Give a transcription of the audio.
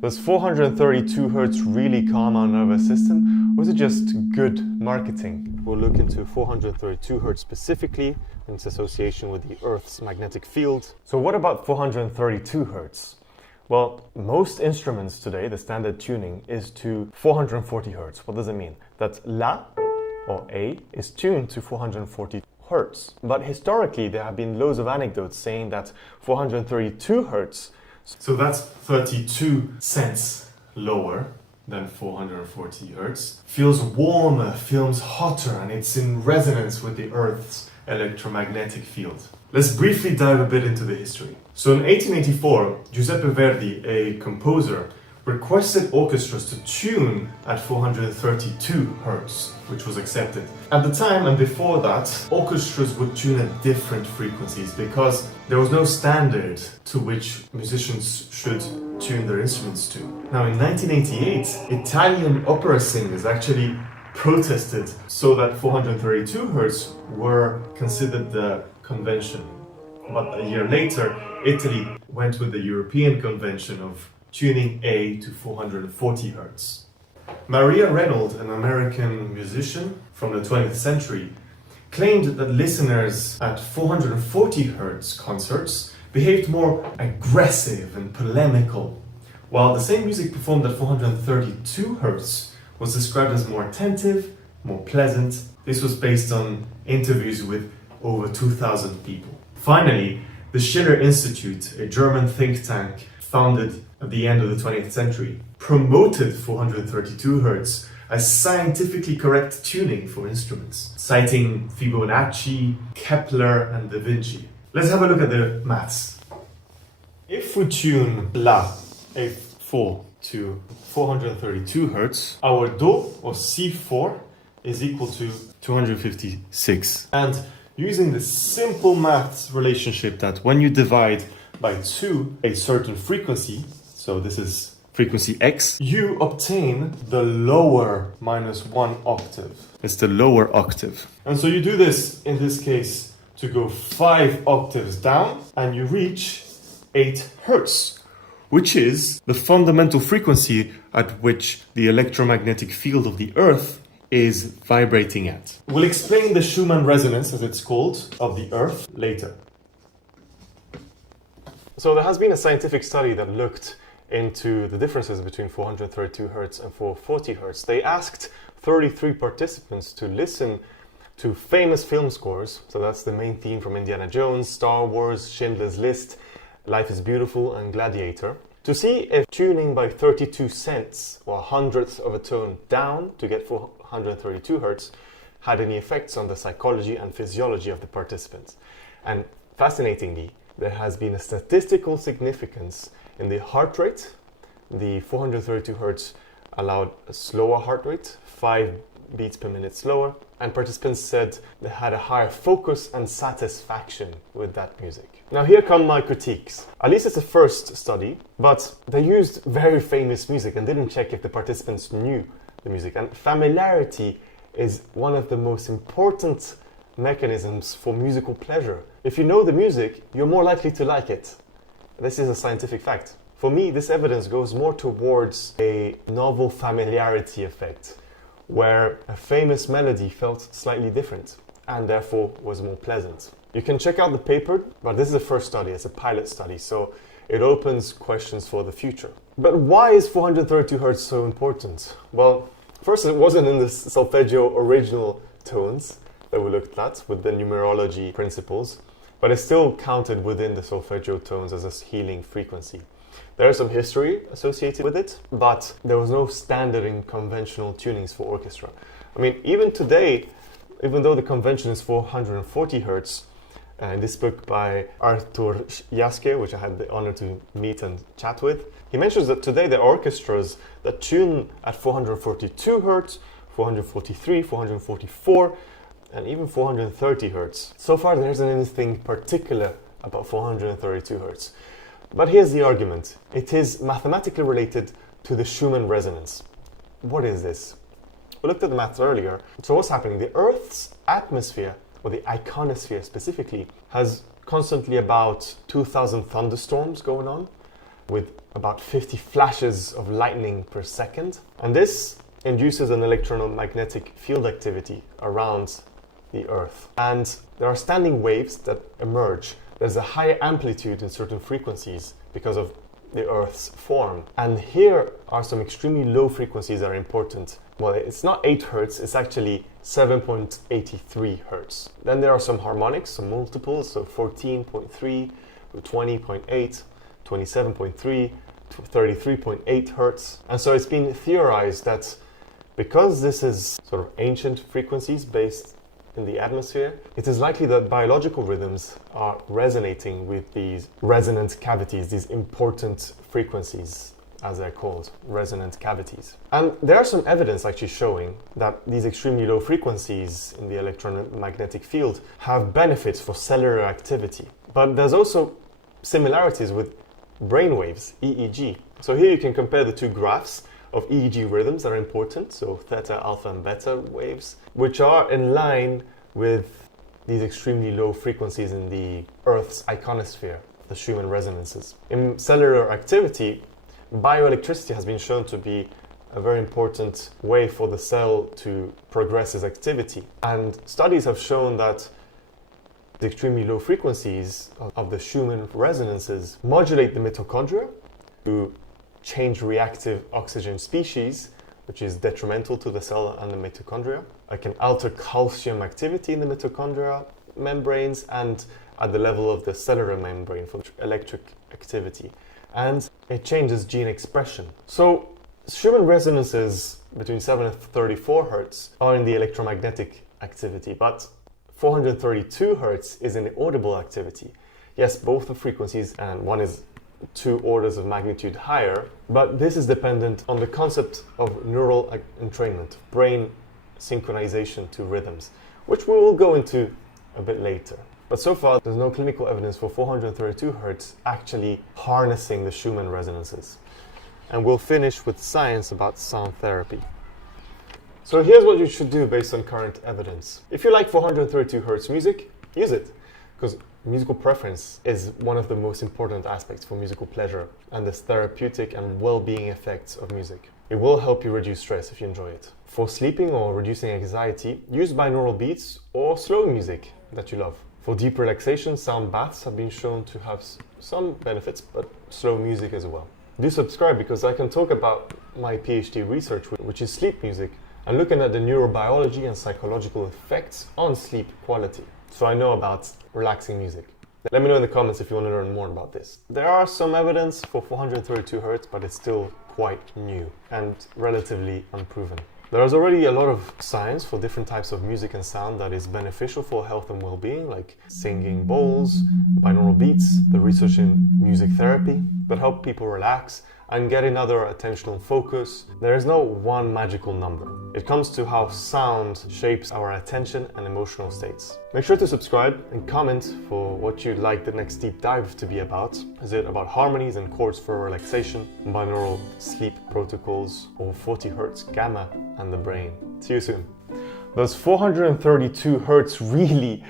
Does 432 Hz really calm our nervous system, or is it just good marketing? We'll look into 432 Hz specifically in its association with the Earth's magnetic field. So what about 432 Hz? Well, most instruments today, the standard tuning is to 440 Hz. What does it mean? That La, or A, is tuned to 440 Hz. But historically, there have been loads of anecdotes saying that 432 Hz, so that's 32 cents lower than 440 Hz, feels warmer, feels hotter, and it's in resonance with the Earth's electromagnetic field. Let's briefly dive a bit into the history. So in 1884, Giuseppe Verdi, a composer, requested orchestras to tune at 432 Hz, which was accepted. At the time and before that, orchestras would tune at different frequencies because there was no standard to which musicians should tune their instruments to. Now in 1988, Italian opera singers actually protested so that 432 Hz were considered the convention. But a year later, Italy went with the European convention of tuning A to 440 Hz. Maria Reynolds, an American musician from the 20th century, claimed that listeners at 440 Hz concerts behaved more aggressive and polemical, while the same music performed at 432 Hz was described as more attentive, more pleasant. This was based on interviews with over 2,000 people. Finally, the Schiller Institute, a German think tank founded at the end of the 20th century, promoted 432 Hz as scientifically correct tuning for instruments, citing Fibonacci, Kepler, and Da Vinci. Let's have a look at the maths. If we tune La, A4, to 432 Hz, our Do, or C4, is equal to 256. And using the simple maths relationship that when you divide by 2 a certain frequency, so this is frequency X, you obtain the lower -1 octave. It's the lower octave. And so you do this, in this case, to go 5 octaves down, and you reach 8 Hz, which is the fundamental frequency at which the electromagnetic field of the Earth is vibrating at. We'll explain the Schumann resonance, as it's called, of the Earth later. So there has been a scientific study that looked into the differences between 432 Hz and 440 Hz. They asked 33 participants to listen to famous film scores, so that's the main theme from Indiana Jones, Star Wars, Schindler's List, Life is Beautiful, and Gladiator, to see if tuning by 32 cents, or a hundredth of a tone down to get 432 Hz, had any effects on the psychology and physiology of the participants. And fascinatingly, there has been a statistical significance in the heart rate. The 432 Hz allowed a slower heart rate, 5 beats per minute slower, and participants said they had a higher focus and satisfaction with that music. Now here come my critiques. At least it's a first study, but they used very famous music and didn't check if the participants knew the music. And familiarity is one of the most important mechanisms for musical pleasure. If you know the music, you're more likely to like it. This is a scientific fact. For me, this evidence goes more towards a novel familiarity effect, where a famous melody felt slightly different and therefore was more pleasant. You can check out the paper, but this is a first study, it's a pilot study, so it opens questions for the future. But why is 432 Hz so important? Well, first, it wasn't in the solfeggio original tones that we looked at with the numerology principles, but it's still counted within the solfeggio tones as a healing frequency. There is some history associated with it, but there was no standard in conventional tunings for orchestra. I mean, even today, even though the convention is 440 Hz, in this book by Artur Jaske, which I had the honor to meet and chat with, he mentions that today there are orchestras that tune at 442 Hz, 443, 444, and even 430 Hz. So far there isn't anything particular about 432 Hz. But here's the argument. It is mathematically related to the Schumann resonance. What is this? We looked at the maths earlier. So what's happening? The Earth's atmosphere, or the iconosphere specifically, has constantly about 2,000 thunderstorms going on. with about 50 flashes of lightning per second. And this induces an electromagnetic field activity around the Earth. And there are standing waves that emerge. There's a higher amplitude in certain frequencies because of the Earth's form. And here are some extremely low frequencies that are important. Well, it's not 8 Hertz, it's actually 7.83 Hertz. Then there are some harmonics, some multiples, so 14.3, 20.8, 27.3, 33.8 Hertz. And so it's been theorized that because this is sort of ancient frequencies based in the atmosphere, it is likely that biological rhythms are resonating with these resonant cavities, these important frequencies, as they're called, resonant cavities. And there are some evidence actually showing that these extremely low frequencies in the electromagnetic field have benefits for cellular activity. But there's also similarities with brainwaves, EEG. So here you can compare the two graphs of EEG rhythms that are important, so theta, alpha, and beta waves, which are in line with these extremely low frequencies in the Earth's iconosphere, the Schumann resonances. In cellular activity, bioelectricity has been shown to be a very important way for the cell to progress its activity. And studies have shown that the extremely low frequencies of the Schumann resonances modulate the mitochondria to change reactive oxygen species, which is detrimental to the cell and the mitochondria. It can alter calcium activity in the mitochondria membranes and at the level of the cellular membrane for electric activity. And it changes gene expression. So Schumann resonances between 7 and 34 Hertz are in the electromagnetic activity, but 432 Hertz is in the audible activity. Yes, both the frequencies, and one is 2 orders of magnitude higher, but this is dependent on the concept of neural entrainment, brain synchronization to rhythms, which we will go into a bit later. But so far, there's no clinical evidence for 432 Hertz actually harnessing the Schumann resonances. And we'll finish with science about sound therapy. So here's what you should do based on current evidence. If you like 432 Hertz music, use it, because musical preference is one of the most important aspects for musical pleasure and the therapeutic and well-being effects of music. It will help you reduce stress if you enjoy it. For sleeping or reducing anxiety, use binaural beats or slow music that you love. For deep relaxation, sound baths have been shown to have some benefits, but slow music as well. Do subscribe because I can talk about my PhD research, which is sleep music, and looking at the neurobiology and psychological effects on sleep quality. So I know about relaxing music. Let me know in the comments if you want to learn more about this. There are some evidence for 432 Hertz, but it's still quite new and relatively unproven. There is already a lot of science for different types of music and sound that is beneficial for health and well-being, like singing bowls, binaural beats, the research in music therapy that help people relax and get another attentional focus. There is no one magical number. It comes to how sound shapes our attention and emotional states. Make sure to subscribe and comment for what you'd like the next deep dive to be about. Is it about harmonies and chords for relaxation, binaural sleep protocols, or 40 Hertz gamma and the brain? See you soon. Those 432 Hertz really